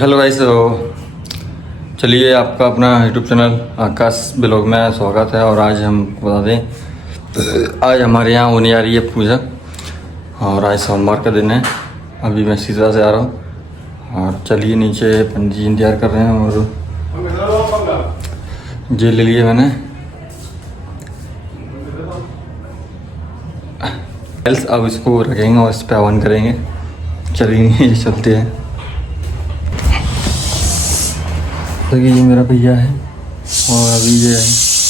Hello guys, चलिए आपका अपना यूट्यूब चैनल आकाश ब्लॉग में स्वागत है। और आज हम बता दें, आज हमारे यहाँ होने आ रही है पूजा और आज सोमवार का दिन है। अभी मैं सीधा से आ रहा हूँ और चलिए नीचे पंडित जी इंतजार कर रहे हैं। और जेल ले लिए मैंने, अब इसको रखेंगे और इस पर हवन करेंगे। चलिए चलते हैं। देखिए ये मेरा भैया है और अभी ये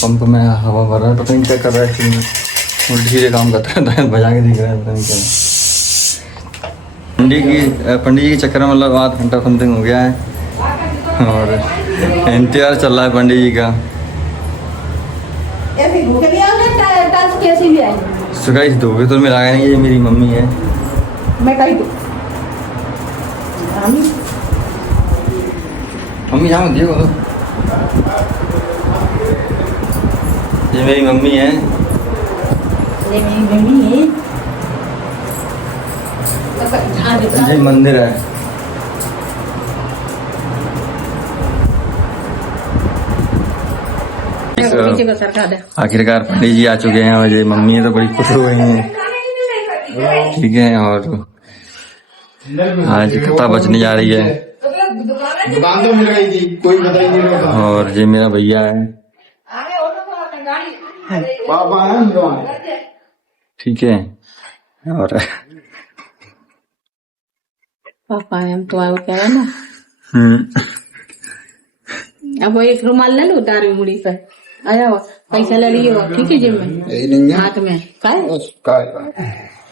पंप में हवा भर रहा है। पता नहीं क्या कर रहा है, एक्चुअली धीरे काम करता रहता है, बजा के दिख रहा है, पता नहीं क्या। पंडित जी के चक्कर में मतलब आध घंटा समथिंग हो गया है और इंतजार चल रहा है पंडित जी का। सुगाइस दोगे तो मिला नहीं, ये मेरी मम्मी है। मैं कही दूँ मम्मी जाओ देखो तो, ये मेरी मम्मी है। ये मेरी मम्मी है। ये मंदिर है। आखिरकार पंडित जी आ चुके हैं और ये मम्मी है तो बड़ी खुश हो गई हैं। ठीक है, और आज कथा बचने जा रही है। दुकान तो मिल गई थी, कोई पता ही नहीं लगा। और ये मेरा भैया है। पापा है ठीक है, और पापा हम तो आयो कह रहा ना। अब वो एक रुमाल ले लो, उतारी मुड़ी से आया हो, पैसा ले लियो, ठीक है जी में हाथ में काय।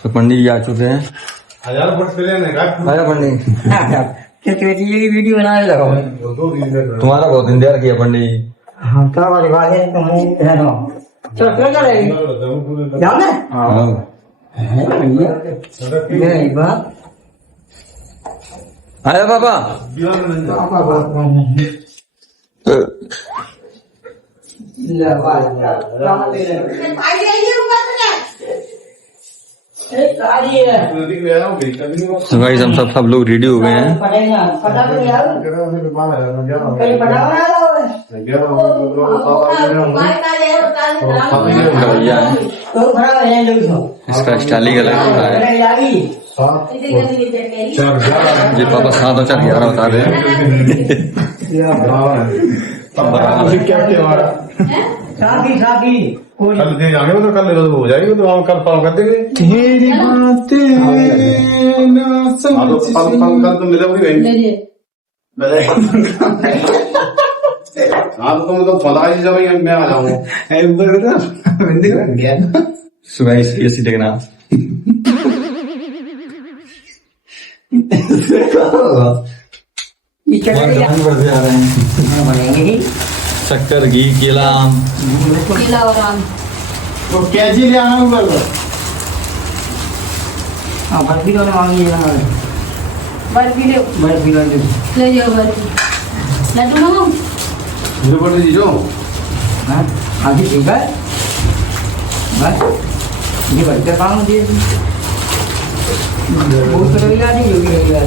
तो पंडित जी आ चुके हैं। 1000 वोट पे लेने का आया पंडित बेटी की वीडियो बनाने लगा। तुम्हारा बहुत इंतजार किया पंडित जी। हाँ क्या वाली बात है, तुम है ना चलो क्या करेंगे जाने। हाँ ये बात आया पापा। तो गाइस हम सब लोग रेडी हो गए हैं। भैया है, इसका स्टाइल ही अलग है। ये पापा 7 और 4 11 बता रहे हैं। कल दे जाएंगे तो कल हो जाएगी, तो हम कल पाव कर देंगे। तेरी बातें ना समझ कल तो मिलोगी हाँ तो तुम तो पता ही जब मैं आ जाऊंगा। सुबह ऐसी देखना। शक्कर घी केला आम और आम तो कैसे ले आना होगा? हाँ बर्फी तो मांगी बर्फी ले बर्फी ले जाओ बर्फी लड्डू ना मुझे जी जो अभी ठीक है बस ये बच्चे काम दिए बहुत रविवार नहीं होगी रविवार।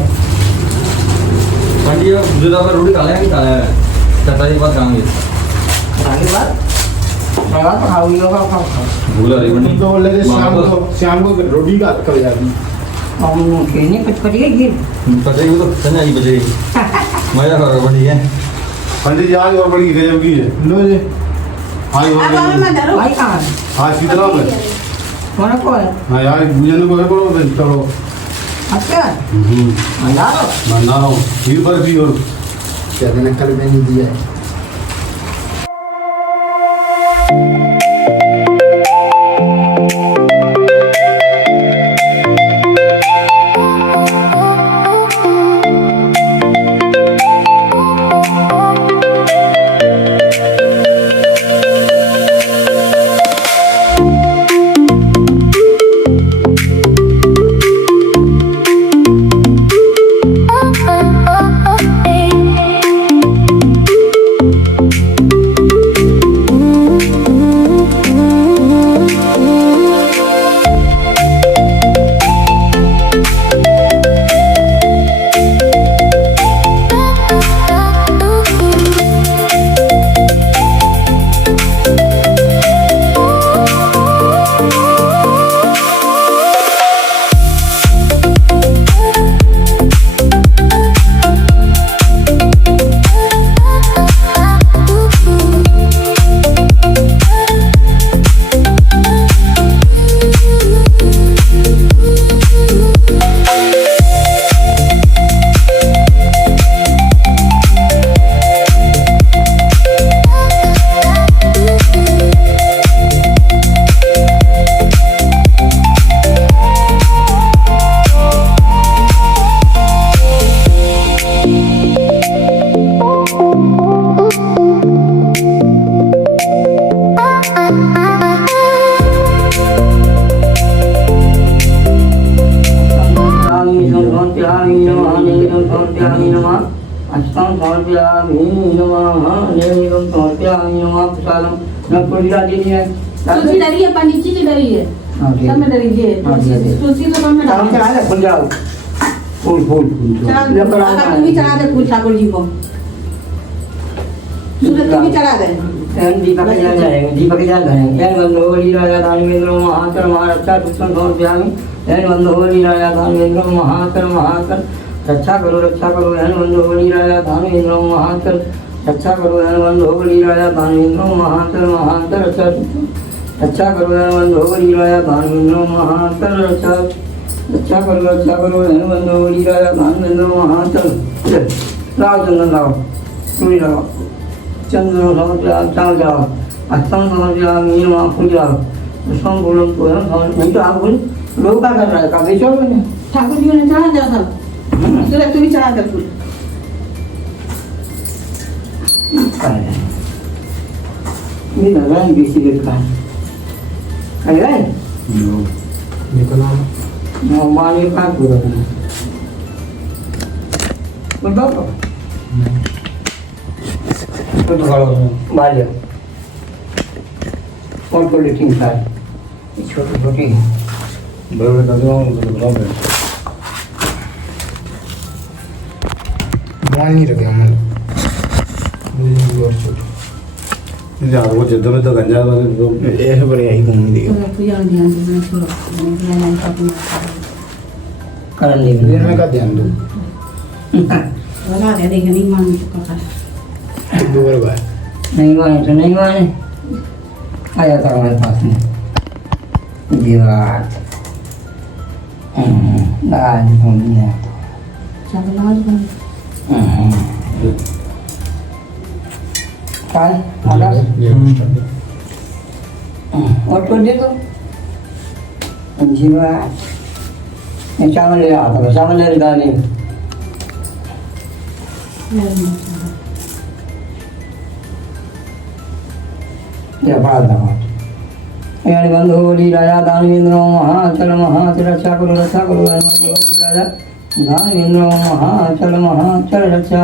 पंडित जुदा पर रोटी खा लेंगे, खा लेंगे चटाई के बाद खाएंगे। खाने के बाद मैं बात खाऊंगी खाओ भूला रही तुम तो बोल रहे थे शाम को रोटी का कर जाती हम खेलने पटपटी है बचेगी तो संजय ही बचेगी। मजा करोगे पंडित है। पंडित जी आज और बड़ी गजब की है। लो जी आज और भाई कहाँ है आज कितना है? कौन को है हाँ यार पूजन को करो चलो। अच्छा मंदारो मंदारो खीर बर्फी और क्या देना कल मैंने दिया है। अस्तां समर्पयामि नमः नैवेद्यं समर्पयामि नमः प्रसादं न पूजा दीजिए तुलसी डरी है, पंडित जी की डरी है, हाँ, ठीक है। सब में डरी जी है। हाँ, ठीक है। तुलसी तो कम में काम डाली क्या है। है फूल जाओ फूल फूल चढ़ा दे, काका तू भी चढ़ा दे फूल ठाकुर जी को, सूरज तू भी चढ़ा दे। दीपक जल जाएंगे दीपक जल धरेंगे एन बंधो बलि राजा दानवेंद्र महाकर महारक्षा पुष्पं समर्पयामि एन बंधो बलि राजा दानवेंद्र महाकर महाकर रक्षा करो एन बंधो बलि राजा दानवेंद्र महाकर रक्षा करो एन बंधो बलि राजा दानवेंद्र महाकर महाकर रक्षा करो एन बंधो बलि राजा दानवेंद्र महाकर रक्षा करो एन बंधो बलि राजा दानवेंद्र महाकर लाओ चंदन लाओ चूड़ी लाओ चंद्र समर्पयामि जाओ अस्तां समर्पयामि नमः पूजा पुष्पं फूलं तो नहीं तो आप बोल लोग क्या कर रहा है काफी चोर बने ठाकुर जी ने चढ़ा दिया सब, सूरज तू भी चढ़ा दे फूल। ये लगा है बीसी के का है गए निकला माने का पूरा बोल दो तो बालिया और पॉलिटिक्स है छोटी छोटी बड़े बड़े कर दो बराबर मान नहीं रखे हम ये यार वो जिद्द में तो गंजा तो ऐसे बड़े आई घूमने दी तो पूजा में ध्यान देना छोड़ो, मैं नहीं अपना कर ले ये मैं का ध्यान दो बता दे, देख नहीं मान चुका था। दो बार नहीं माने तो नहीं माने आ जाता हमारे पास में ये बात आज घूमने चलो लाल बन काय आकाश और तो दे दो जी बात ये चावल ले आता है चावल ले डाली या बात बात यानी बंधु बलि राजा दानवेंद्र महाचल रक्षा करो बंधु बलि राजा दानवेंद्र महाचल रक्षा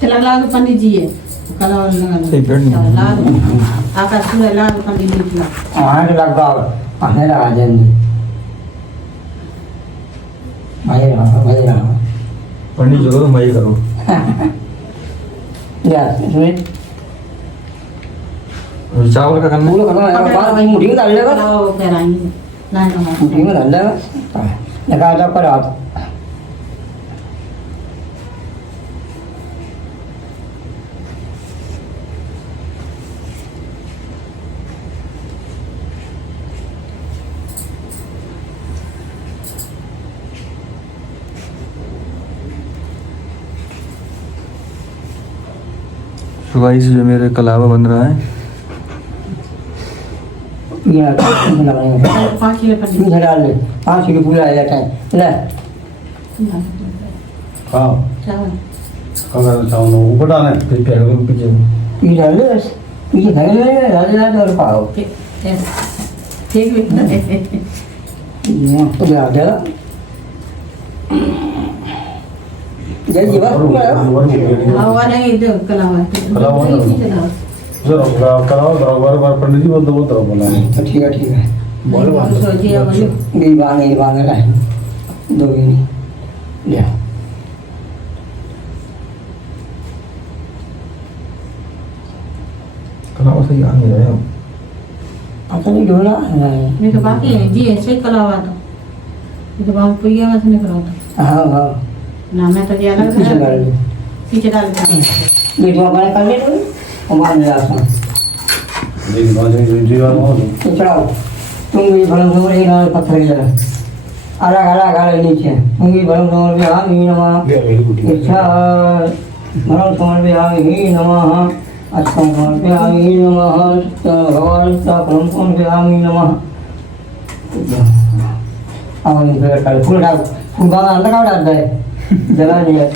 चला ला दो पंडित जी है, कला और लगा लो। एक मिनट। चलो, ला दो आकाश सूरज ला दो पंडित जी की। वहाँ के लगाओ पहले आ जाएंगे भाई रहा पंडित जी को तो मई करो या इसमें चावल का करना पूरा खत्म है बात नहीं मुट्ठी में डाल लेगा लाओ फिर आएंगे, लाइन लगा मुट्ठी में डाल लेगा लगा जा पर आप सुबह से जो मेरे कलावा बन रहा है ये लगाएंगे 5 किलो पंडित इसमें डाल दे 5 किलो पूरा आ जाता है ले खाओ चावल अगर चावल ऊपर डालना है फिर पैर को पीछे ये डाल दे बस ये खाने में डाल और पाओ ठीक है। ये तो डाल दे जय जीवा हवा नहीं इधर कलावा बराबर पंडित जी बोल दो बोला ठीक है बोल बात सोचिए बोलो गई बांग रहा है दो भी नहीं लिया कलावा सही आ नहीं रहा है पता नहीं ढोला है नहीं तो बाकी है जी ऐसे कलावा तो ये तो बाबू पुइया में से निकला था हाँ हाँ ना मैं तो क्या लग पीछे रहा कर ले पीछे डाल दे वीडियो बना कर ले तू और मान ले आसान लेकिन बात नहीं जी वाला हो तो चलाओ तुम भी भरम समर एक नाल पत्थर की जगह अलग अलग नीचे तुम भी भरम समर पे हाँ ही नमः इच्छा भरम समर पे हाँ ही नमः अच्छा समर पे हाँ ही नमः भगवान का भरम समर पे हाँ ही नमः अब नहीं फिर कर फूल डाल फूल बाबा अंदर का डाल दे जला नहीं है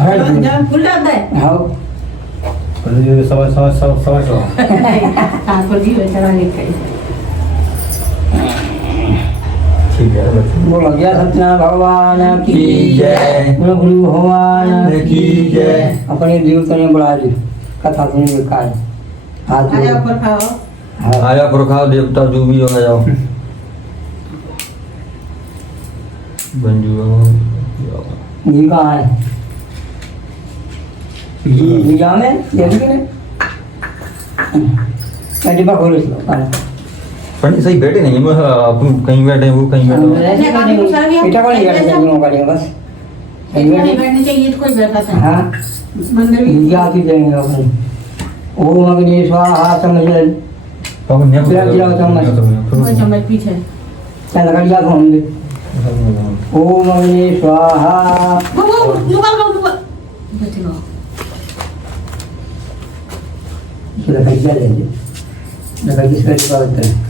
जब फुल डाल दे हाँ ये समझ ठाकुर जी बेचारा लिखे ठीक है बोलो जय सत्यनारायण भगवान की की जय। बोलो गुरु भगवान की जय। अपने देवता ने बुला ली कथा सुनी लिखा है हाथ आजा जोड़ो। ऊपर खाओ हाँ आया पुरखा देवता जो भी हो आ जाओ बंजू आओ। ये कहाँ है ये जा में जल्दी में क्या डिब्बा खोलो इसको पंडित सही बैठे नहीं मैं अपन कहीं बैठे वो कहीं बैठे बेटा को नहीं बैठा मौका देंगे बस इतना नहीं बैठने चाहिए तो कोई बैठा था हाँ मंदिर भी ये आती जाएंगे अपन ओम अग्नि स्वाहा समझ वो चम्मच पीछे क्या लगा लिया तो हमने ओम अग्नि स्वाहा वो निकाल बच लो लगा लिया लेंगे लगा किसका लिखा होता है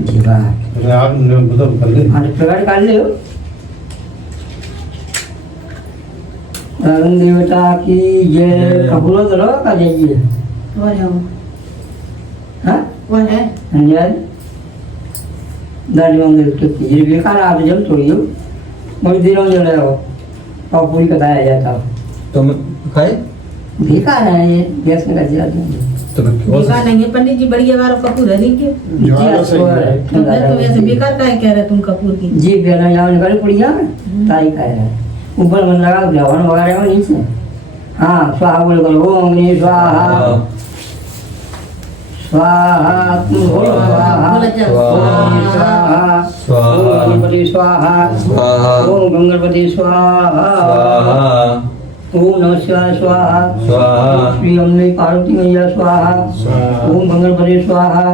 जी बात आप मतलब कर ले हाँ प्रकट कर ले रावण देवता की जय कपूर करो का जय वो है हाँ वो है जय दाढ़ी मंदिर के ये बेकार आप जब छोड़ियो बहुत दिनों जो रहे हो और पूरी कथा है जाता तुम खाए बेकार है ये गैस में कैसे जाते हैं तो बेकार नहीं है पंडित जी बढ़िया बार कपूर है नहीं के तो ऐसे बेकार का कह रहे तुम कपूर की जी बेना यहाँ निकल पड़िया ताई का है ऊपर मन लगा भवन वगैरह में नीचे हाँ स्वाहा बोल करो ओम अग्नि स्वाहा स्वाहा तुम बोलो स्वाहा बोला जा ओम स्वाहा स्वाहा। ओम गणपति स्वाहा स्वाहा। ओम गंगणपति स्वाहा ओम नमः शिवाय स्वाहा स्वाहा। श्री अम्बे पार्वती मैया स्वाहा ओम गंगणपति स्वाहा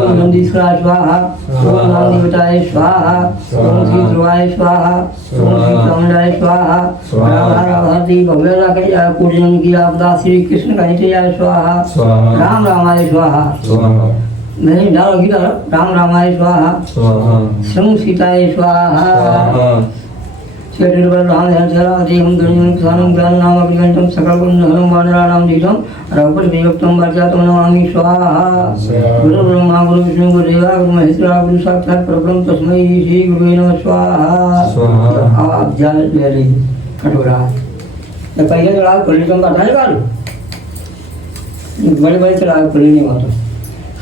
ओम नंदीश्वराय स्वाहा ओम नाम देवताय स्वाहा ओम श्री ध्रुवाय स्वाहा ओम श्री चामुंडाय स्वाहा राम भारती भगवान का पूजन की आपदा श्री कृष्ण का नित्याय स्वाहा स्वाहा। राम रामाय स्वाहा स्वाहा नहीं डालो की डालो राम रामाय स्वाहा स्वाहा श्रम सीताय स्वाहा स्वाहा शेषेश्वर राम ध्यान देवं दुर्जन किसानं ज्ञान नाम अभिगंतम सकल गुणधर्म वानराणाम दीतम रघुपति विभक्तम वर्जातम नमामि स्वाहा गुरु ब्रह्मा गुरु विष्णु गुरु देवा गुरु महेश्वरा गुरु साक्षात् परब्रह्म तस्मै श्री गुरुवे नमः स्वाहा स्वाहा। आप जल ले ली कटोरा ये पहले चढ़ाओ खुली तुम बता निकालो बड़े बड़े चढ़ाओ खुली नहीं होता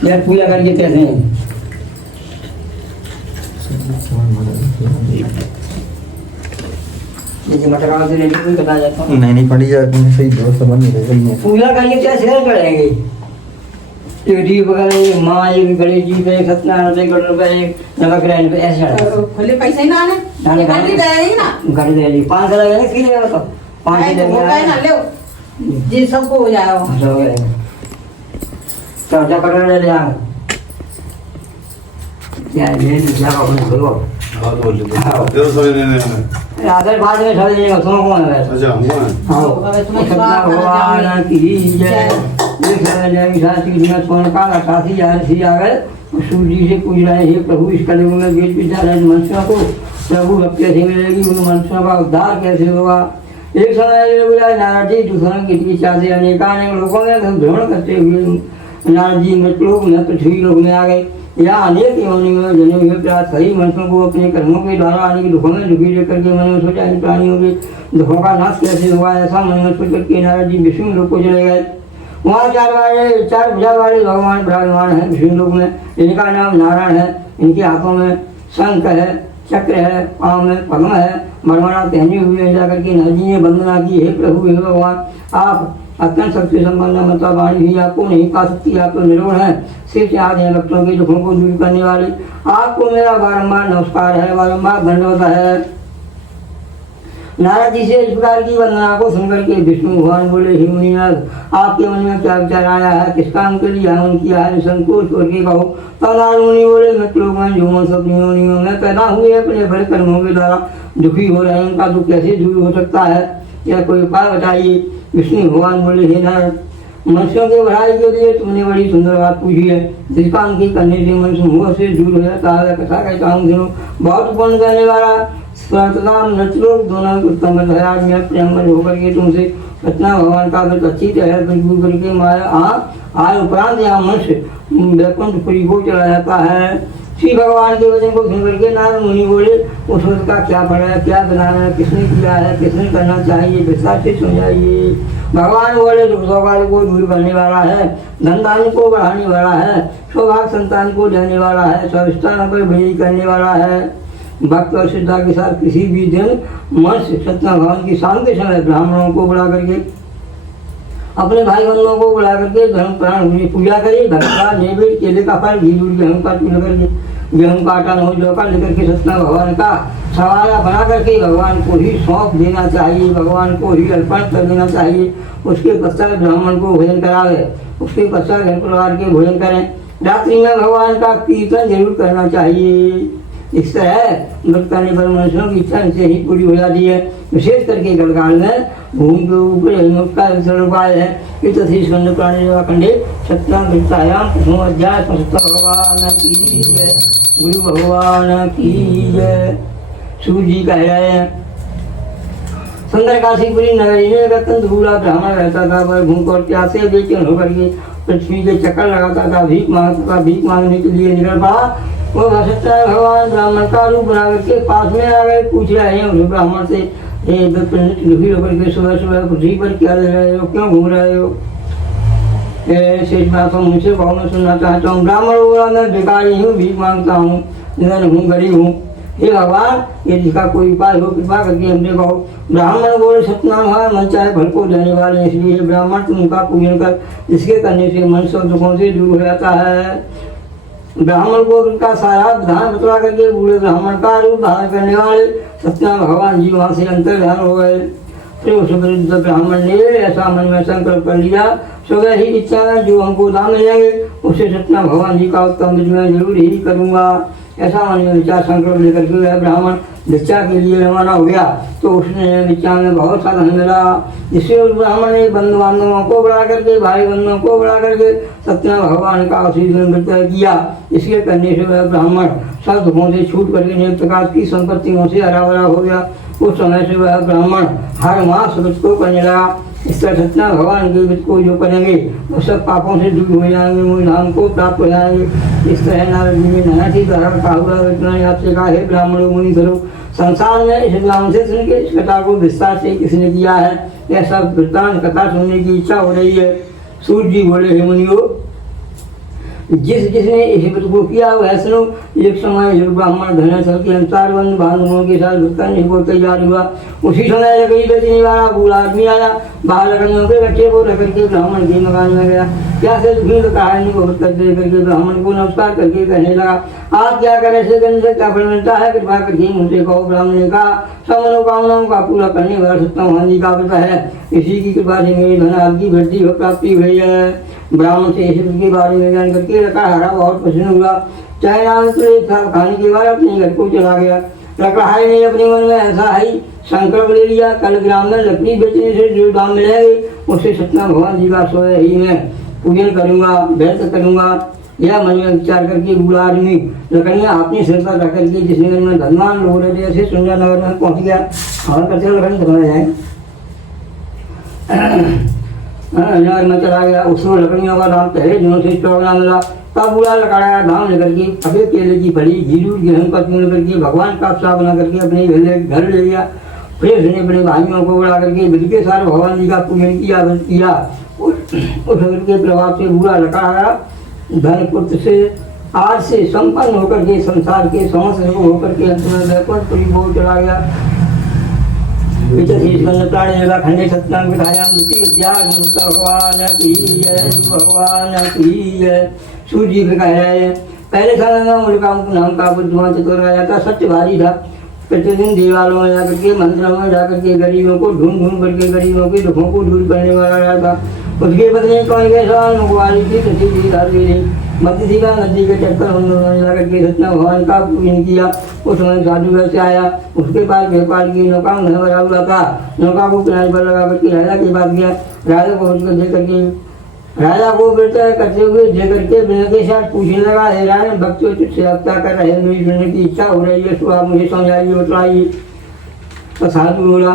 यार पूजा करके कैसे हैं ये मटका से रेडी कोई बता जाता हूँ नहीं पड़ी जाती सही दोस्त समझ नहीं रही पूजा करके क्या शेयर करेंगे टेडी वगैरह माँ एक गणेश जी पे सत्यनारायण पे गणेश पे नवग्रह पे ऐसे चढ़ा खुले पैसे ही ना आने नाने गाड़ी देगी ना गाड़ी दे ली 500 लगेंगे कितने लेगा तो 500 वो लेंगे कहे ना ले जी सबको हो जाएगा चाचा कटोरा ले आ क्या ये क्या अपने खोलो हाँ बोल ले जरूर समझ लेने आधे बाद में चले जाएगा तुम कौन है अच्छा हम हैं हाँ सतना भगवान की जय जय शास्त्री जी ने सोने का 88,000 सी आ गए सूर्य से पूछ रहे हैं प्रभु इस कलयुग में वेद विद्या मनुष्यों को प्रभु भक्ति कैसे मिलेगी उन मनुष्यों का उद्धार कैसे होगा एक समय नारद जी दूसरों की इच्छा से अनेकानेक लोगों में भ्रमण करते हुए नारद जी मृतलोक में पृथ्वी लोक में आ गए या अनेक योनि में जने हुए प्राप्त सही मनुष्यों को अपने कर्मों के द्वारा आने के दुखों में दुखी लेकर के मन में सोचा इन प्राणियों के दुखों का नाश कैसे हुआ ऐसा मन में सोच करके नारद जी विष्णु लोक को चले गए वहाँ चार भुजा वाले भगवान विराजमान है विष्णु लोक में इनका नाम नारायण है इनके हाथों में शंख है चक्र है पाँव में पद्म है मरमरा पहने हुए जाकर के नारद जी ने वंदना की हे प्रभु हे भगवान आप अत्यंत शक्ति संपन्न मतलब वाणी भी आपको नहीं पा सकती आप तो निरोध है सिर्फ याद है भक्तों के दुखों को दूर करने वाले आपको मेरा बारंबार नमस्कार है बारंबार दंडवत है नारद जी से इस प्रकार की वंदना को सुनकर के विष्णु भगवान बोले हे मुनिनाथ आपके मन में क्या विचार आया है किस काम के लिए आगमन किया है संकोच करके कहो तब नारद मुनि बोले मैं लोग में जो मन सब योनियों में पैदा हुए अपने बड़े कर्मों के द्वारा दुखी हो रहे हैं उनका दुख कैसे दूर हो सकता है या कोई उपाय बताइए विष्णु भगवान बोले हे नारद मनुष्यों के भलाई के लिए तुमने बड़ी सुंदर बात पूछी है। जिस काम की करने से मनुष्य मोह से दूर हो जाता है, कथा कहता हूँ सुनो। बहुत पुण्य देने वाला स्वर्गधाम नचलोक दोनों उत्तम है। आज मैं प्रेमल होकर के तुमसे सतना भगवान का व्रत अच्छी तरह मजबूत करके माया आज उपरांत यहाँ मनुष्य वैकुंठपुरी को चला जाता है। श्री भगवान के वचन को सुन करके नारद मुनि बोले उस व्रत का क्या फल है, क्या बनाना है, किसने किया है, किसने करना चाहिए, विस्तार से समझाइए। भगवान बोले दुख सौभाग्य को दूर करने वाला है, धन धान्य को बढ़ाने वाला है, सौभाग्य संतान को देने वाला है, स्वस्थान पर विजयी करने वाला है। भक्त और श्रद्धा के साथ किसी भी दिन मनुष्य सत्य भगवान की शाम के समय ब्राह्मणों को बुला करके अपने भाई बंधुओं को बुला करके धर्म प्राण पूजा करे। धर्म का नैवेद्य केले का फल घी दूध गेहूं का चूल्हा करके गेहूं का आटा नौ जौ का लेकर के सत्य भगवान का सवारा बना करके भगवान को ही सौंप देना चाहिए, भगवान को ही अर्पण कर देना चाहिए। उसके पश्चात ब्राह्मण को भोजन करावे, उसके पश्चात घर परिवार के भोजन करें। रात्रि में भगवान का कीर्तन जरूर करना चाहिए। इस तरह व्रत करने पर मनुष्यों की इच्छा से ही पूरी हो जाती है। विशेष करके गढ़काल में भूमि के ऊपर का सरल उपाय है कि तथी स्कंद प्राणी खंडे सत्याम वृत्तायाम प्रथम अध्याय भगवान की जय, गुरु भगवान की जय। सूर्य जी कह रहे हैं सुंदर काशीपुरी नगरी में एक अत्यंत बूढ़ा ब्राह्मण रहता था। वह भूख और प्यास से बेचैन होकर के पृथ्वी के चक्कर लगाता था, भीख मांगता था। भीख मांगने के लिए निकल पड़ा। वो सत्य भगवान ब्राह्मण का रूप बना करके पास में आ गए। पूछ रहे हैं उस ब्राह्मण से दुखी होकर के सुबह सुबह पृथ्वी पर क्या ले रहे हो, क्यों घूम रहे हो? शेष बात हम मुझसे बहुत मैं सुनना चाहता हूँ। ब्राह्मण बोला मैं भिखारी हूँ, भीख मांगता हूँ, निधन हूँ, गरीब हूँ। हे भगवान यदि इसका कोई उपाय हो कृपा करके हमने कहो। ब्राह्मण बोले सतनाम है मन चाहे फल को देने वाले, इसलिए ब्राह्मण तुम उनका पूजन कर, इसके करने से मन सब दुखों से दूर हो जाता है। ब्राह्मण को उनका सारा विधान बतला करके बूढ़े ब्राह्मण का रूप धारण करने वाले सत्यनारायण भगवान जी वहां से अंतर्धान हो गए। फिर उस वृद्ध ब्राह्मण ने ऐसा मन में संकल्प कर लिया सुबह ही इच्छा है जो हमको दान मिलेंगे उससे सत्यनारायण भगवान जी का उत्तम मैं जरूर ही करूंगा। ऐसा मन में विचार संकल्प लेकर के वह ब्राह्मण भिक्षा के लिए रवाना हो गया। तो उसने भिक्षा में बहुत सा धन मिला, जिससे उस ब्राह्मण ने बंधु बांधवों को बुला करके भाई बंधुओं को बुला करके सत्यनारायण भगवान का आशीष नृत्य किया। इसके करने से वह ब्राह्मण सब दुखों से छूट करके अनेक प्रकार की संपत्तियों से हरा भरा हो गया। उस समय से वह ब्राह्मण हर मास व्रत को करने लगा। इस तरह सत्यनारायण भगवान के व्रत को जो करेंगे वो सब पापों से दूर हो जाएंगे, वो नाम को प्राप्त हो जाएंगे। इस तरह नारद जी ने नया थी आपसे कहा हे ब्राह्मणों मुनि करो। संसार में इस नाम से सुन के इस कथा को विस्तार से किसने किया है, ऐसा वृत्तांत कथा सुनने की इच्छा हो रही है। सूर्य जी बोले हे मुनियो जिसने इस व्रत को किया वह सुनो। एक समय जो ब्राह्मण धनेश्वर के अनुसार बंद बांधवों के साथ व्रत करने को तैयार हुआ। उसी समय लकड़ी बेचने वाला बूढ़ा आदमी आया। बाहर लकड़ियों के बच्चे को रख करके ब्राह्मण के मकान में गया। क्या से दुखी कहानी को करते करके ब्राह्मण को नमस्कार करके कहने लगा आप क्या करें से करने से क्या फल मिलता है, कृपा करके मुझे कहो। ब्राह्मण ने कहा सब मनोकामनाओं का पूरा करने वाला सत्यनारायण भगवान जी का व्रत है, इसी की कृपा से मेरी धन आपकी वृद्धि और प्राप्ति हुई है। ब्राह्मण से इस के बारे में जान करके रखा हरा बहुत प्रसन्न हुआ। चाहे नाम खाने के बाद अपने घर को चला गया। रखड़हाई ने अपने मन में ऐसा ही संकल्प ले लिया कल ग्राम में लकड़ी बेचने से जो दाम मिलेंगे उससे सत्यनारायण भगवान जी का सोए ही मैं पूजन करूंगा, व्यर्थ करूंगा। यह मन में विचार करके बूढ़ा आदमी लकड़ियाँ अपनी सिर पर रख करके जिस नगर में धनवान लोग रहते ऐसे सुंदर नगर में पहुंच गया। और करते लकड़ी धोने जाए नगर में चला गया। उसको लकड़ियों का दाम पहले दिनों से चौगना मिला। तब बूढ़ा लकड़ा दाम लेकर के अभी केले की फली घी दूध गेहूं का चूर्ण करके भगवान का उत्साह बना करके अपने घर ले लिया। फिर उसने अपने भाइयों को बुला करके विधि के साथ भगवान जी का पूजन किया। उस के प्रभाव से बूढ़ा लकड़ा धन पुत्र से आज से संपन्न होकर के संसार के समस्त होकर के अंत में वैकुंठपुरी को चला गया। खंडे सत्यनारायण भगवान की जय, भगवान की जय। सूर्य जी कह रहे हैं पहले समय में उनका नाम का बुद्धिमान चतुर राजा था, सत्य भारी था। प्रतिदिन दीवारों में जाकर के मंदिरों में जाकर के गरीबों को ढूंढ करके गरीबों के दुखों को दूर करने वाला रहा था। उसकी पत्नी कौन के सवाल मुखवारी थी मध्य का नदी के चक्कर हम लोगों ने जाकर के सत्यनारायण भगवान का पूजन किया। उस समय साधु घर से आया, उसके पास व्यापार की नौका में भरा हुआ था। नौका को किनारे पर लगा करके राजा के पास गया। राजा को उसको देख करके राजा को बेटा करते हुए देकर के बिना के साथ पूछने लगा, हे राजन भक्तों तुझसे अब क्या कर रहे हैं, मेरी सुनने की इच्छा हो रही है, तो आप मुझे समझाइए बतलाइए। तो साधु बोला,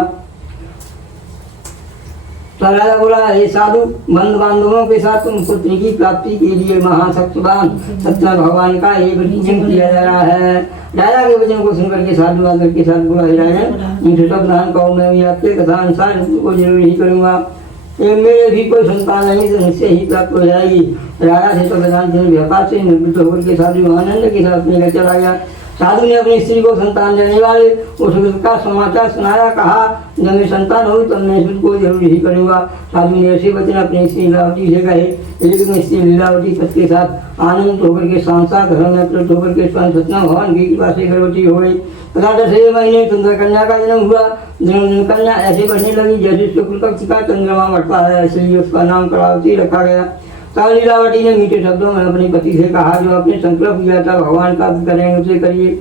तो राजा बोला, हे साधु बंधु बांधवों के साथ तुम पुत्री की प्राप्ति के लिए महासत्यवान सत्य भगवान का एक वचन किया जा रहा है। राजा के वचन को सुनकर के साधु आकर के साथ बोला, हे राजन इन सब दान कहूँ मैं भी आपके कथा अनुसार को जरूर ही करूँगा। ये मेरे भी कोई संतान नहीं तो निश्चय ही प्राप्त हो जाएगी। राजा से तो प्रधान व्यापार से निवृत्त होकर के साधु आनंद के साथ अपने घर चला गया। साधु ने अपनी स्त्री को संतान देने वाले उस का समाचार सुनाया, कहा जब मैं संतान हो तब मैं इसको जरूर ही करूँगा। साधु ने ऐसे वचन अपनी स्त्री लीलावती से कहे, लेकिन स्त्री लीलावती पति के साथ आनंद होकर के सांसा घर में प्रकट होकर के स्वयं सत्यनारायण भगवान की कृपा से गर्भवती हो गई। तथा 10वें महीने सुंदर कन्या का जन्म हुआ। कन्या ऐसे बढ़ने लगी जैसे शुक्ल पक्ष का चंद्रमा बढ़ता है, इसलिए उसका नाम कलावती रखा गया। लीलावती ने मीठे शब्दों में अपने पति से कहा, जो अपने संकल्प किया था भगवान का करेंगे उसे करिए।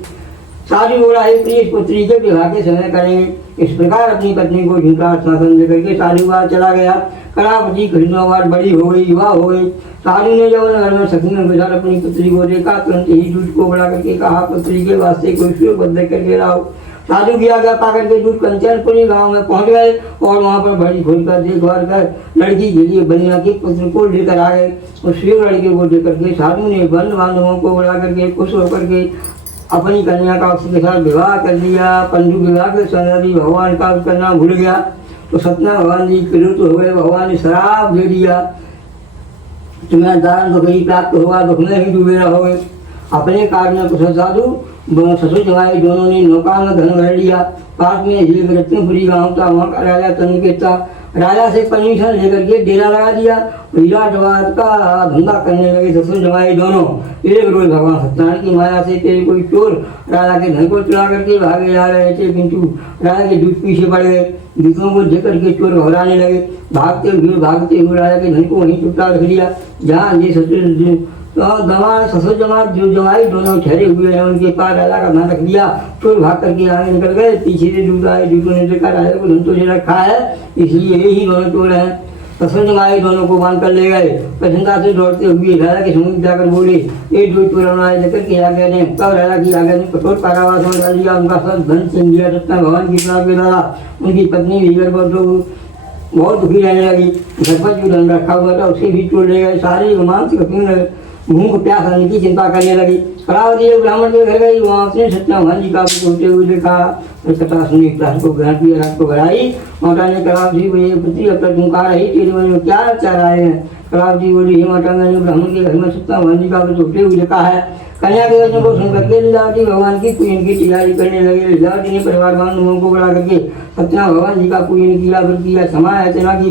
साधु बोला, है प्रिय पुत्री के विवाह के समय करेंगे। इस प्रकार अपनी पत्नी को झूठा शासन दे करके साधु बाहर चला गया। कलावती कृष्णवार बड़ी हो गई, युवा हो गई। साधु ने जब घर में सखी के साथ अपनी पुत्री को देखा, तुरंत ही दूध को बढ़ा करके कहा, पुत्री के वास्ते कोई शुभ बंद करके लाओ। साधु की आज्ञा पाकर के दूध कंचनपुरी गांव में पहुंच गए और वहां पर बड़ी खोल कर देखभाल कर लड़की के लिए बनिया के पुत्र को लेकर आ गए। उस शिव लड़के को लेकर के साधु ने बंधु बांधवों को बुला करके खुश होकर के अपनी कन्या का उसके साथ विवाह कर दिया। पंडु विवाह के समय भी भगवान का करना भूल गया तो सत्यनारायण भगवान जी क्रोधित हो गए। भगवान ने श्राप दे दिया, तुम्हें दान दुख ही प्राप्त होगा, दुख में ही डूबे रहोगे। अपने कार्य में कुछ साधु ससुर जवाई दोनों ने नौका में धन भर लिया। पास में एक रत्नपुरी गांव था, वहाँ का राजा तनिकेत था। राजा से परमिशन लेकर के डेरा लगा दिया। विराटवाद का धंधा करने लगे ससुर जवाई दोनों। एक रोज भगवान सत्यनारायण की माया से तेरे कोई चोर राजा के धन को चुरा करके भागे जा रहे थे, किंतु राजा के दूध पीछे पड़ गए। दूधों को देख करके चोर घबराने लगे। भागते हुए राजा के धन को वहीं चुपटा रख लिया जहाँ ये ससुर जमाई दोनों ठहरे हुए हैं। उनके पास राजा का धन रख दिया। चोर भाग करके आगे निकल गए। पीछे से दूध आए, दूधों ने देखा राजा को धन तो रखा है, इसलिए यही दोनों चोर हैं। ससुर जमाई दोनों को बांध कर ले गए। प्रसन्नता से दौड़ते हुए राजा के समीप जाकर बोले, ये दो चोर लेकर के आगे ने तब राजा की आगे ने कठोर कारावास में डाल दिया। उनका सब धन छीन लिया सत्यनारायण भगवान की कृपा के द्वारा। उनकी पत्नी भी बहुत दुखी रहने लगी। घर पर जो धन रखा हुआ था उसे भी चोर ले गए। सारे मानसिक भूख प्यास आने की चिंता करने लगी। कलावती ब्राह्मण के घर गई, वहाँ अपने सत्यनारायण भगवान जी का होते हुए देखा। कथा सुनी, रात को ग्रहण किया, रात को बढ़ाई। माता ने कलावती को ये पुत्री अब तक मुका रही, तेरे मन में क्या चाह रहे हैं? कलावती बोली, हे माता, मैंने ब्राह्मण के घर में सत्यनारायण भगवान जी का होते हुए देखा है। कन्या के वचन को सुन करके लीलावती भगवान की पूजन की तैयारी करने लगे। लीलावती ने परिवार बांधवों को बुला करके सत्यनारायण भगवान जी का पूजन किया, फिर किया क्षमा याचना की।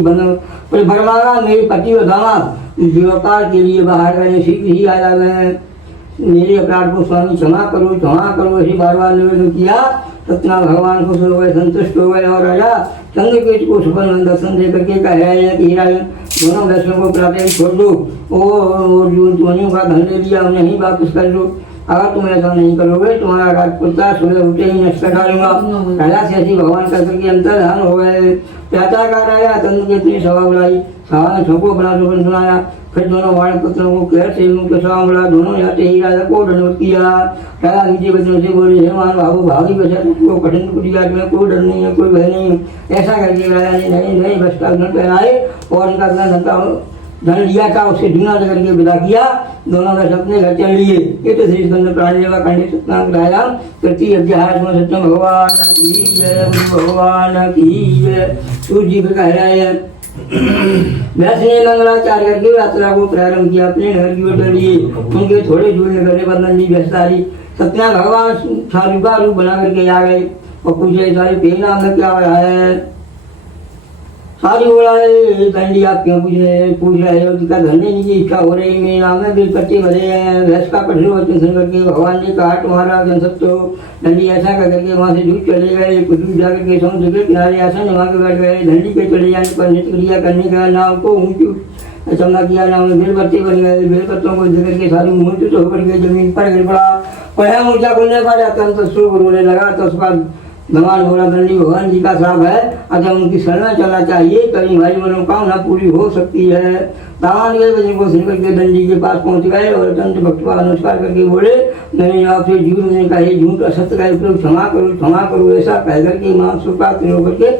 भरमारा मेरे पति और दामाद जीवकार के लिए बाहर गए, शीघ्र ही आ गए। मेरे अपराध को स्वामी क्षमा करो, ऐसी बार बार निवेदन किया। सत्यनारायण भगवान खुश हो गए, संतुष्ट हो गए और राजा चंद्रकेत को सुबह दर्शन दे करके कह रहे हैं कि दोनों दर्शनों को प्रातः छोड़ दो और जो तुमने का धन ले लिया उन्हें ही वापस कर दो। अगर तुम ऐसा नहीं करोगे तुम्हारा राजपुत्र सुबह उठे ही नष्ट कर डालूंगा। राजा से ऐसी भगवान कर करके अंतर्धान हो गए। प्याता का राजा चंद्रकेत ने सभा बुलाई। सभा ने सबको अपना सुबह सुनाया। फिर दोनों वाणपुत्रों को कैर से मुख्य सभा बुला। दोनों जाते ही राजा को दंडवत किया। राजा नीचे बच्चों से बोले, हे मान बाबू, भागी बचा तुमको कठिन कुटिया में कोई डर नहीं है, कोई भय नहीं है। ऐसा करके राजा ने नए वस्त्र पहनाए और उनका धन लिया था उसे ढूंढा करके विदा किया। दोनों का अपने घर चल लिए। ये तो श्री स्कंद प्राणी का खंडित सत्नाम राजा तृतीय अध्याय में सत्य भगवान की जय, भगवान की जय। सूर्य जी कह रहे हैं, व्यास ने मंगलाचार्य करके यात्रा को प्रारंभ किया। अपने घर की ओर लिए उनके थोड़े दूर नगर बंदन जी व्यस्तारी सत्यनारायण भगवान साधु का रूप बना करके आ गए और पूछे, सारे पेड़ नाम में क्या हो रहा है? सारी बोला, दंडी आप क्यों पूछ रहे हो? उसका धरने की इच्छा हो रही, मेरे नाम में बेलपत्ते भरे हैं। भैंस का कठोर वचन सुन करके भगवान ने कहा, तुम्हारा जन सत्य हो। दंडी ऐसा कर करके वहाँ से दूर चले गए। कुछ दूर जाकर के समुद्र के किनारे आसन जमा के बैठ गए। दंडी के चले जाने पर नित्य क्रिया करने का नाव को ऊँची चमना किया। नाव में बेलपत्ते बन गए। बेलपत्तों को देख करके साधु मूर्ति तो होकर के जमीन पर गिर पड़ा। पढ़ा मूर्छा खुलने पर अत्यंत शोक रोने लगा। तो उसका भगवान बोला दंडी भगवान जी का श्राप है, अतः उनकी शरण में चलना चाहिए, कहीं हमारी मनोकामना पूरी हो सकती है। भगवान के वचन को सुनकर के दंडी के पास पहुंच गए और अत्यंत भक्तिभाव नमस्कार करके बोले, मैंने आपसे झूठ नहीं कहा, झूठ असत्य का उपयोग क्षमा करो ऐसा कहकर के मांस प्राप्त होकर के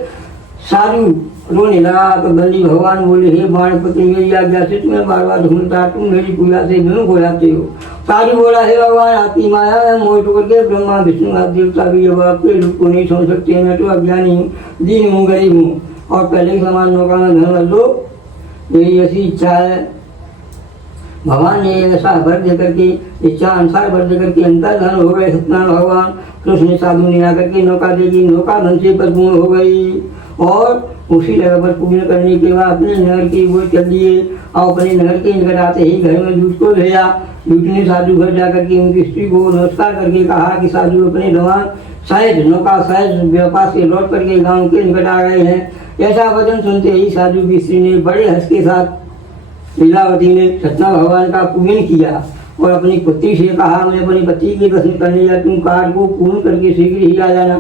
साधु रोने लगा। तो दंडी भगवान बोले, हे बाणपति मेरी आज्ञा से तुम्हें बार बार ढूंढता, तुम मेरी पूजा से विमुख हो जाते हो। साधु बोला, हे भगवान आपकी माया है, मोह करके ब्रह्मा विष्णु आप देवता भी अब आपके रूप को नहीं समझ सकते, मैं तो अज्ञानी हूँ, दीन हूँ, गरीब हूँ और पहले के समान नौका में धन कर दो, मेरी ऐसी इच्छा है। भगवान ने ऐसा वर देकर के इच्छा अनुसार वर देकर के अंतर धन हो गए सत्यनारायण भगवान। कृष्ण साधु ने आकर के नौका देगी, नौका धन से परिपूर्ण हो गई और उसी जगह पर पूजन करने के बाद अपने नगर की ओर चल दिए और अपने नगर के निकट आते ही घर में दूध को भेजा। दूध ने साधु घर जाकर के उनकी स्त्री को नमस्कार करके कहा कि साधु अपने जवान शायद नौका शायद व्यापार से लौट करके गांव के निकट आ गए हैं। ऐसा वचन सुनते ही साधु की स्त्री ने बड़े हर्ष के साथ लीलावती ने सत्यनारायण भगवान का पूजन किया और अपनी पति से कहा, मैं अपनी पति के दर्शन करने जा, तुम कार्य को पूर्ण करके शीघ्र ही आ जाना।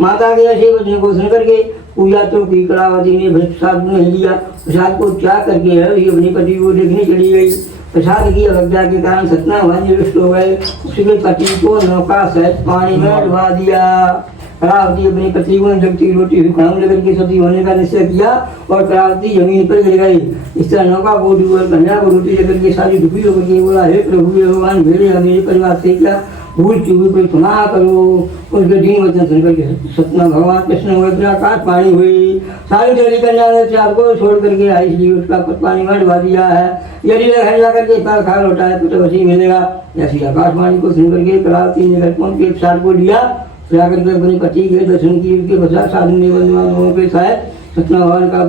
माता के ऐसे वचन को सुन करके पूजा तो की कलावती ने प्रसाद नहीं लिया, प्रसाद को त्याग करके अपनी पति को देखने चली गई। प्रसाद की अवज्ञा के कारण सत्यनारायण भगवान जी रुष्ट हो गए। उसके पति को नौका सहित पानी में डुबा दिया। कलावती अपनी पति को जगती रोटी खाने लेकर के सती होने का निश्चय किया और कलावती जमीन पर गिर गई। इस तरह नौका को डूबकर कन्या को रोटी लेकर के सारी दुखी होकर के बोला, हे प्रभु हे भगवान, मेरे मेरे परिवार से क्या भूल चूक पर क्षमा करो। उसके दिन वचन सुनकर के सत्यनारायण भगवान कृष्ण हुए, आकाश पानी हुई। सारी डरी कन्या ने चार को छोड़ करके आई, इसलिए उसका पानी में डुबा दिया है। यदि घर जाकर के पार खा लौटाए तो वही मिलेगा। ऐसी आकाश पानी को सुनकर के कलावती ने घर पहुंच के सार को लिया, जाकर के अपने पति के दर्शन किए। उनके पश्चात साधु ने बंधुओं के साथ सत्यनारायण भगवान का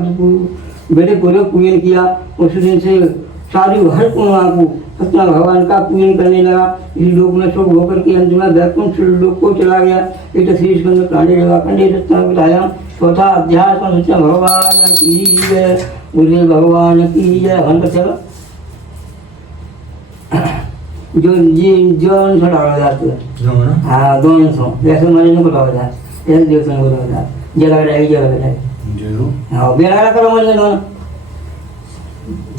बड़े पूर्वक पूजन किया। उस दिन से साधु हर पूर्णिमा को सत्यनारायण भगवान का पूजन करने लगा। इस लोक में सुख होकर के अंत में वैकुंठ लोक को चला गया। एक श्री स्कंद कांडे लगा खंडे सत्यनारायण बताया। चौथा अध्याय सत्यनारायण भगवान की जय, बोले भगवान की जय। हन चलो जो छोड़ा जाते हैं, हाँ दोनों सौ जैसे मरीज को लगा जाए, ऐसे देवता को लगा जाए, जला रहेगी जला रहेगी। हाँ बेला करो मरीज दोनों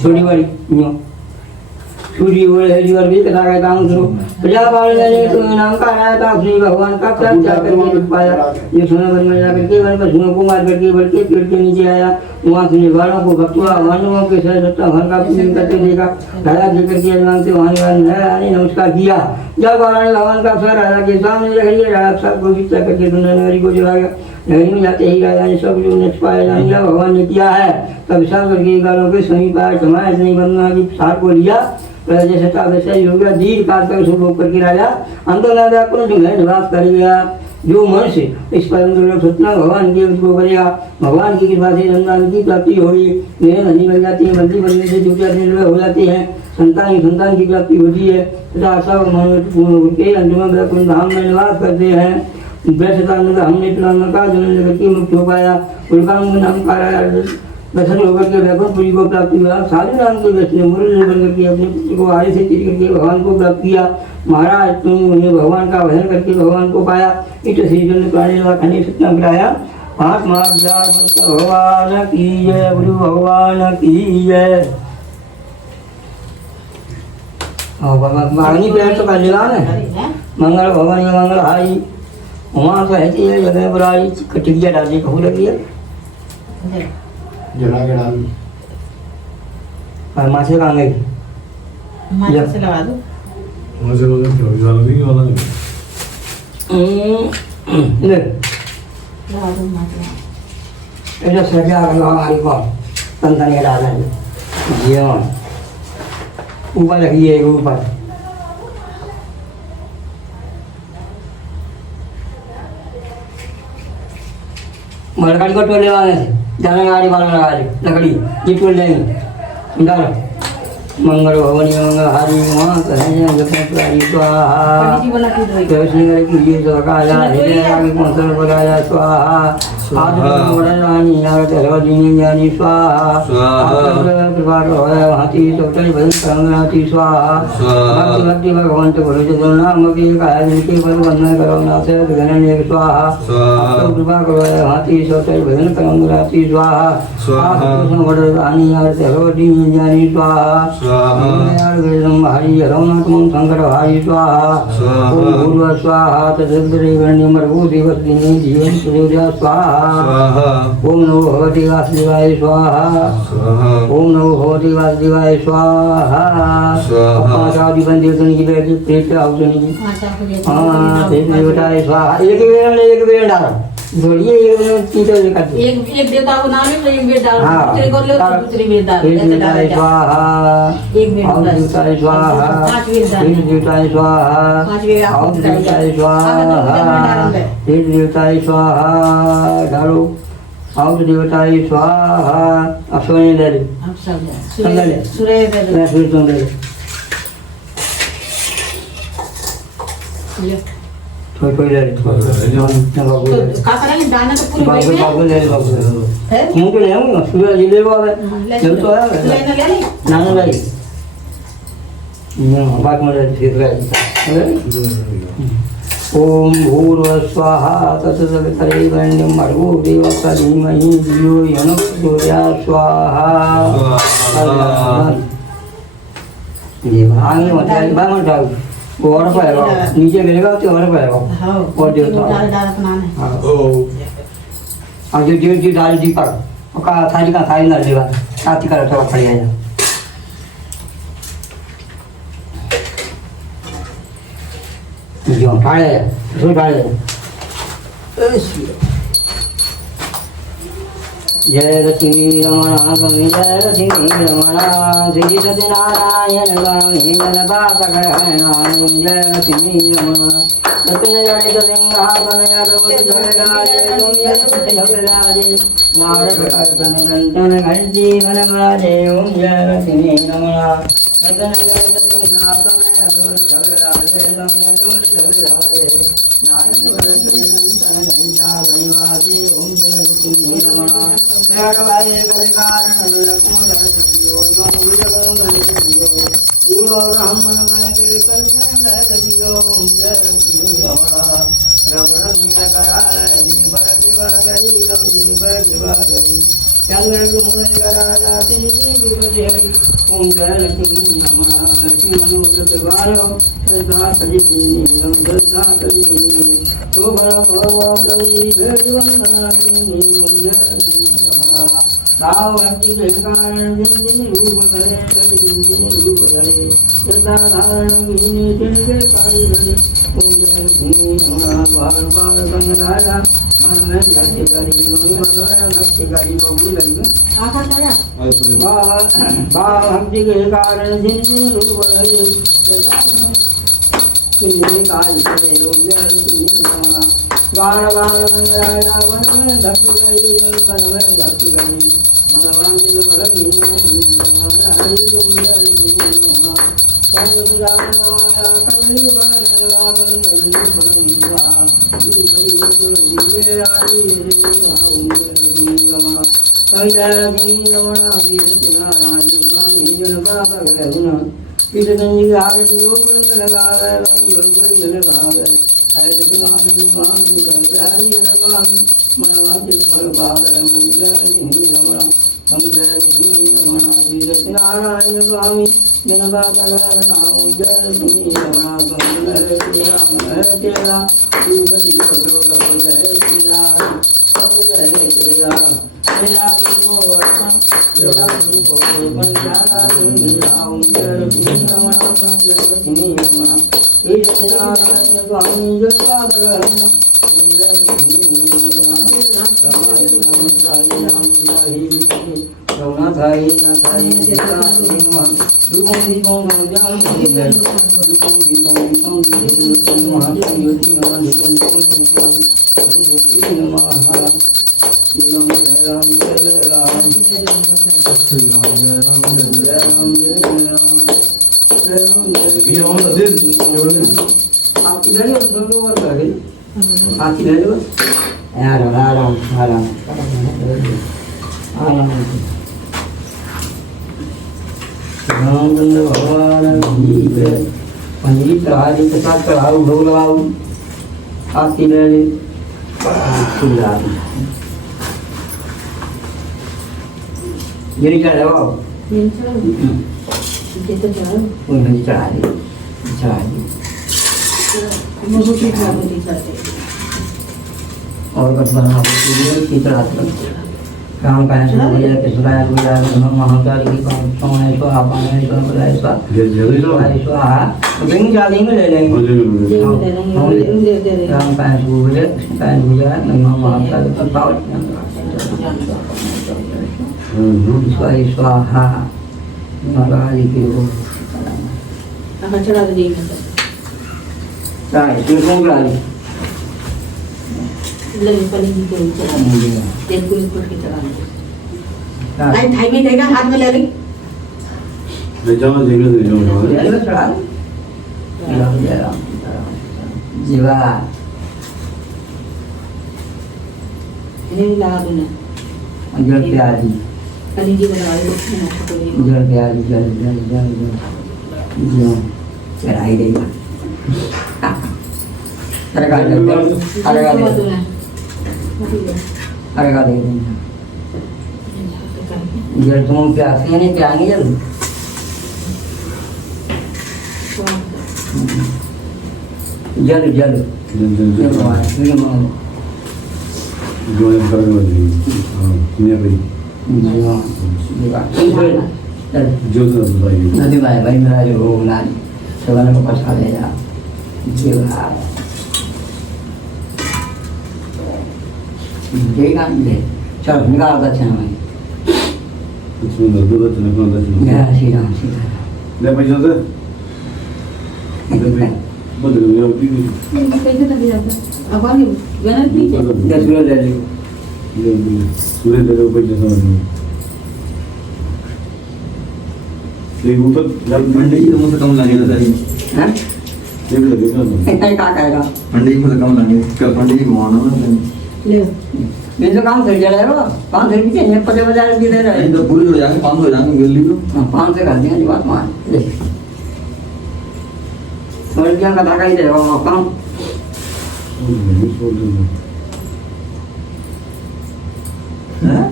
छोटी बड़ी यूँ सूर्य बोले हरी बार भी कथा कहता हूँ शुरू प्रजा पालने ने तुम्हें नाम का आया था, श्री भगवान का क्या करके पाया। ये सुना वन में जाकर के वन पशुओं को मार करके बढ़ के पेड़ के नीचे आया। वहाँ सुने वालों को भक्तुआ वानों के सह सत्तावन का पूजन करते देखा। राजा देकर के अभिमान से वहाँ नमस्कार किया। जब भगवान का सर राजा के सामने रख लिया, राजा सब को शिक्षा करके नगरी को चला गया। नगरी में जाते ही राजा ने सब जो नच पाया जान लिया भगवान ने किया है। तब सब करके गालों के समीप आए, समाज नहीं बनना की सार को लिया। जैसे वैसा ही हो गया। दीर्घ काल तक शुभ करके राजा अंदर राजा को निवास कर गया। जो मनुष्य इस परम सत्यनारायण भगवान के उसको करेगा, भगवान की कृपा से संतान की प्राप्ति होगी। मेरे धनी बन जाती है, मंत्री बनने से दूसरा निर्भय हो जाते हैं, संतान की प्राप्ति होती है तथा सब पूर्ण होकर अंत में वैकुंठ धाम में निवास करते हैं। हमने का जन्म की मुक्त हो पाया। उनका नाम का दर्शन होकर के वैकुंठपुरी को प्राप्ति हुआ। साधु नाम के वैष्णव मुरली बन करके अपने पुत्र को आड़े से चीर करके भगवान को प्राप्त किया। महाराज तुमने भगवान का भजन करके भगवान को पाया। इस श्रीचंद्र प्राणी खंडे सत्य कराया। भगवान की जय, गुरु भगवान की जय। पैर तो कर लेगा ना। मंगल भगवान मंगल हारी वहाँ तो रहती है जगह बुराई कटिया डाली कहू लगी है जला के डाल माँ से कहाँ गई से लगा दो वहाँ से बोले क्यों जला नहीं वाला नहीं ले लगा दो ऐसा सजा हमारी को तंत्र के डालना है जीवन ऊपर रखिए ऊपर मरकड़ी को टोले वाले जाने गाड़ी वाला लगा दी लकड़ी ये टोल लेंगे डालो मंगल भवनी मंगलहारी उमा कहने जपनारी स्वाहा कृष्ण की स्वाहा हृदय राग पंचर बगाया स्वाहा आदि नारद हरिणी ज्ञानी स्वाहा कृपा हाथी सोचल भजन करंगनाथी स्वाहा भक्ति भक्ति भगवंत गुरु जो नाम के काल के पर वंदन करो नाथ गणन स्वाहा कृपा करो हाथी सोचल भजन करंगनाथी स्वाहा कृष्ण वड़ रानी नारद हरिणी ज्ञानी स्वाहा हरि रघुनाथ शंकर हरि स्वाहा ओम भूर्भुवः स्वाहा तत्सवितुर्वरेण्यं भर्गो देवस्य धीमहि धियो यो न प्रचोदयात् स्वाहा ओम नमो भगवते वासुदेवाय स्वाहा ओम नमो भगवते वासुदेवाय स्वाहा पांच आदि बंदे की बैठी प्रेत आउटनी की हां देवताय स्वाहा एक बेर डाल जोड़िए एक तीन कर एक देवता को नाम है एक बेर डाल हाँ। दूसरे को लो तो दूसरी बेर डाल ऐसे डाल स्वाहा एक बेर डाल देवताय स्वाहा पांच बेर डाल देवताय स्वाहा पांच बेर आप देवताय स्वाहा देवताय स्वाहा डालो और देवताय स्वाहा अश्वनी दे हम सब सूर्य दे मैं फिर तुम दे ये कोई ले तो का करेंगे दाना तो पूरी बैठ बाबू ले बाबू है मुंह पे ले आऊंगा सूर्य जी ले बाबू जब तो है लेना ले ले नाना भाई बात में फिर रहे ओम भूर्भुवः स्वाहा तत्सवितुर्वरेण्यं भर्गो देवस्य धीमहि धियो यो न प्रचोदयात् स्वाहा ये आगे मत आगे बाहर मत जाओ वो और पाएगा नीचे गिरेगा तो और पाएगा हां और देवता डाल डाल अपना है हाँ और जो डाल दीपक का थाली ना लेवा आती कर तो खड़ी है जो ठाड़े जो ठाड़े जय लक्ष्मी रमण स्वामी जय लक्ष्मी रमण श्री सत्यनारायण स्वामी जन पाप हरण जय लक्ष्मी रमण रत्न जड़ित सिंहासन झगराजे नारद कर्तन रंतन घंटी मन मारे ओम जय लक्ष्मी रमण रत्न जड़ित सिंहासन झगराजे नारद कर्तन रंतन घंटा धन्यवादे ओम जय लक्ष्मी रमण राघवाये कलिकारण लक्ष्मण सतियो गौरव गणियो गुरु ब्राह्मण मन के कंचन लगियो ओम जय लक्ष्मी रमण रमण नील कराल दिवर कृपा करी लंगी पर कृपा करी चंद्र गुण कराला तिनि विपदे हरि ओम जय लक्ष्मी रमण लक्ष्मी मनोरथ बालो सदा सजिनी सदा सजिनी तो बड़ा प्रभु भेदवंदना ओम जय लक्ष्मी रमण साव भक्ति के कारण जिन रूप धरे जिन रूप धरे सदा धारण विनी जिन के काई धरे ओम जय लक्ष्मी रमण बार बार संगराया मन में भक्ति करी मन भक्ति करी बहु लगे आखा आया बाव भक्ति के कारण जिन रूप धरे सदा जिन काई धरे ओम जय लक्ष्मी रमण गान गान संगराया मन में भक्ति करी मन में भक्ति करी मनवांचित भरती हरि ओम जय लक्ष्मी रमण सर्वदान गवाया कबली भगवान कबली भगवान गुरु हरि गुरु दिव्य राजी ओम जय लक्ष्मी रमण जय लक्ष्मी रमण कीर्ति नारायण स्वामी जन पाप गरुण कीर्तन जी आगे योग लगावे योग लगावे ऐसे दिवान स्वामी हरि स्वामी मनवांचित फल पावे ओम जय लक्ष्मी रमण जय लक्ष्मी रमण श्री सत्यनारायण स्वामी जन बाबा ओम जय लक्ष्मी रमण जय श्री राम जय तेरा श्रीपति भगवत जय श्री राम सब जय श्री राम तेरा गुरु अर्पण तेरा गुरु अर्पण जाना मेरा ओम जय लक्ष्मी रमण जय लक्ष्मी रमण श्री सत्यनारायण स्वामी जन बाबा ओम जय लक्ष्मी रमण नाथाई नाथाई सीता रूपम दीपम नमः रूपम दीपम दीपम महाज्योति नमः ज्योति नमः श्री राम जय राम जय राम श्री राम जय राम जय राम जय राम ये और दे आप इधर ही दो बार कर गए आप इधर ही यार आराम आराम आराम रामचंद्र भगवान की जय पंडित राजी के साथ चढ़ाओ भोग लगाओ आप इधर ही ये क्या लगाओ ये चलो ये तो चलो वो नहीं चढ़ा दी मुझे ठीक है मुझे चलते और बस बना की तरह काम का है भैया के सुराया गुजरा महाकाल की काम समय तो आप आने को बोला ऐसा जल्दी लो ऐसा बिंग जाली में ले लेंगे काम का है गुजरे का गुजरा महिमा महाकाल का पावर स्वाहा महाकाली की वो आगे चढ़ा दे चाहे तुम कौन लाई लगी पड़ी की कोई चढ़ा एक पुलिस पर के चढ़ा भाई थाई में देगा हाथ में ले ली ले जाओ चढ़ा जीवा इन्हें लगा दूंगा जल प्यारी कली जी बना लो जल प्यारी जल चढ़ाई गई अरेगा दे जल तुम प्यासी है नहीं प्यानी जल जल जल नदी भाई भाई मेरा जो ना सवाल को पछा ले जा जीवा देगा ले चल निकाल दक्षिण में जय श्री राम ले पैसा दे बोल दे ये कैसे लग जाता अब आगे गलत नहीं है 10 किलो ले लो सूर्य दे दो पैसा समझ ले ऊपर मंडी में मुझे कम लगेगा सही हैं ये भी लगेगा नहीं का कहेगा मंडी में कम लगेगा मंडी में मानो ना ले ये तो काम कर जाए रो 500 रुपये ने 50,000 की दे रहे नहीं तो पूरी हो जाएंगे 500 हो जाएंगे बिल ली लो 500 कर दिया जी बात मान ले समझ गया कथा का ही दे वो काम हैं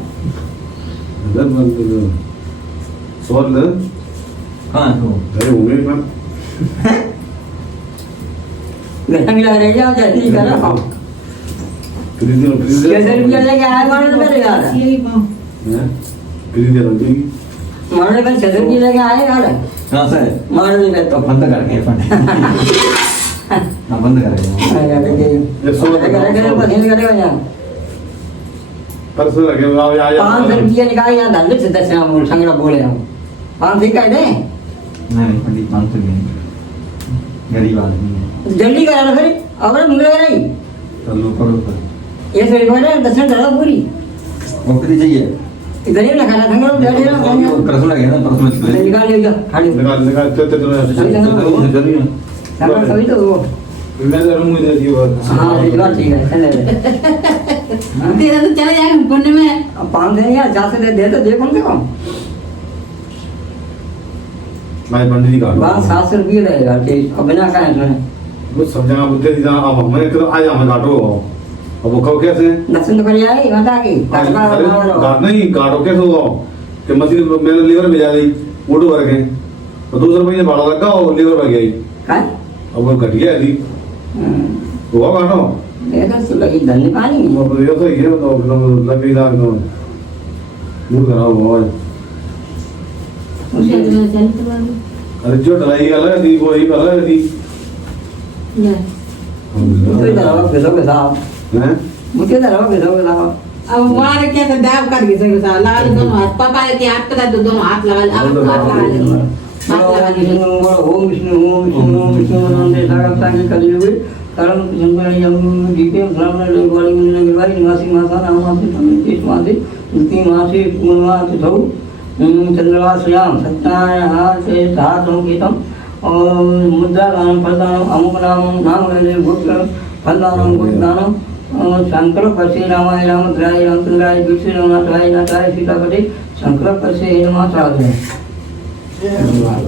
अगर बंद सोल कहां हो अरे हो गए पर नहीं लग रही है जल्दी करो खरीदो कैसे रुपया लेके आए मारने पे यार यही पाऊं हैं खरीदे रहोगे मारने पे 6 रुपये लेके आए यार कहां से मारने पे तो बंद करके फंड हां बंद करेंगे ये सोल करेगा पसंद करेगा यार परसों लगे आओ या 500 रुपये निकाल यहाँ धंधे से 10 हम संगड़ा बोले हम 500 का दे नहीं पंडित 500 नहीं गरीब आदमी है जल्दी करा ना फिर अब मुंगले नहीं चलो करो पर ये सर को ना 10 डाला पूरी वो कितनी चाहिए गरीब ना खाना संगड़ा बैठे ना परसों लगेगा ना परसों में निकाल लिया खाली निकाल तो जल्दी ना संगड़ा सभी तो वो मैं तो रूम में दे दियो हाँ ये बात ठीक है चले तेरा तो चले जाएगा पुण्य में अब 500 नहीं यार 400 दे तो देखो उनके कम भाई पंडित जी का बात 700 रुपये रहेगा ठीक अब बिना कहे इसमें वो सब जगह बुद्धि दी जाना अब मैं तो आज हम काटो अब वो कहो कैसे दर्शन तो करिए आई माता की अरे काट नहीं काटो कैसे हो कि मशीन मेरे लीवर में जा रही मोटो करके तो 200 रुपये भाड़ा लगा और लीवर में गई काय अब वो घट गया थी वो काटो ये तो लगी धन्य पानी वो ये तो ये तो लगी ना तो मुंह कराओ और उसे चल तो अरे जो ढलाई अलग थी वो ही अलग थी ले मुझे दराव भेजो के साहब हैं मुझे दराव भेजो के साहब अब मार के तो दाव कर के सही सा लगा ले दोनों हाथ पापा के हाथ पे तो दोनों हाथ लगा ले अब हाथ लगा ले हाथ लगा ले ओम विष्णु नंदे सागम सांगे कली हुई करम संगणि यम दीपे ब्राह्मण गोली मुनि निर्वाही निवासी माता नामासी समिति समाधि नीति मासी पूर्णमासी धौ चंद्रवासयाम सत्यानाः से साधं गीतम ओम मुद्रादानं फलदानं अमुकनामं नामगणे भूतलं फलदानं भूतदानं शंकर पशे रामाय रामद्राय रामचंद्राय विष्णु रामनाथाय नाथाय सीतापति शंकर पशे नमः साधु।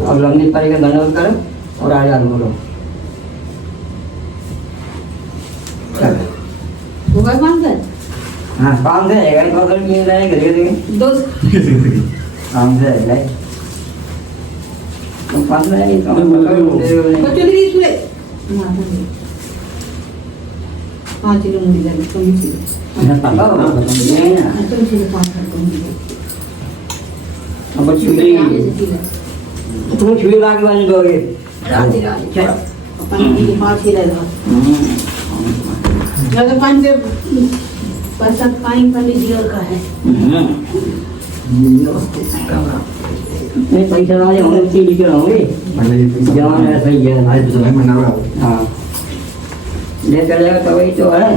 अब लंबी पारी का धन्यवाद करो और आगे बोलो। वो बात मान कर हाँ काम से है गाड़ी पकड़ के लाए घर के दो काम से है लाए तो पास में है काम बच्चों की इसमें हाँ चलो मुझे लगे तुम चलो पापा ये ना तुम चलो पास कर तुम अब छुरी तुम छुरी लाके बन दोगे राधे राधे चलो अपन की पास ही रह अगर पाँच से पैसा पाइन पंडित जी और का है नहीं पैसा वाले हम लोग चीज लेकर आओगे जवान है सही है हाँ ले चलेगा तो वही तो है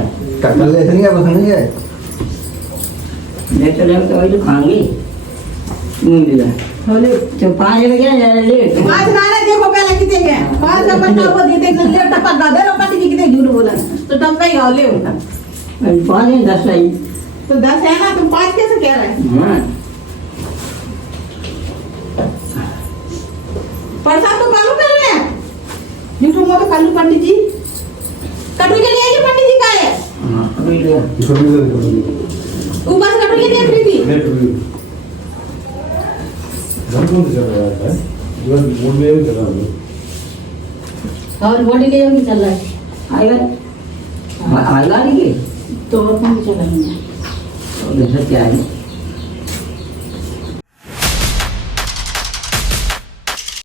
ले चलेगा तो वही तो खाएंगे तो 5 लगे ना ले पाँच नारे देखो पहले कितने के पाँच का पट्टा को दे देंगे ले टपा गादे रो पट्टी की कितने झूठ बोला तो टपका ही गाओ ले 5 नहीं 10 नहीं तो 10 है ना तुम 5 कैसे कह रहे हैं हाँ प्रसाद तो कालू कर रहे हैं झूठ बोलो कालू पंडित जी कटोरी के लिए पंडित जी का है हाँ अभी ले ऊपर से कटोरी के लिए खरीदी और बॉडी के भी चल रहा है आएगा हल्ला नहीं तो अपन भी चल रही है है क्या है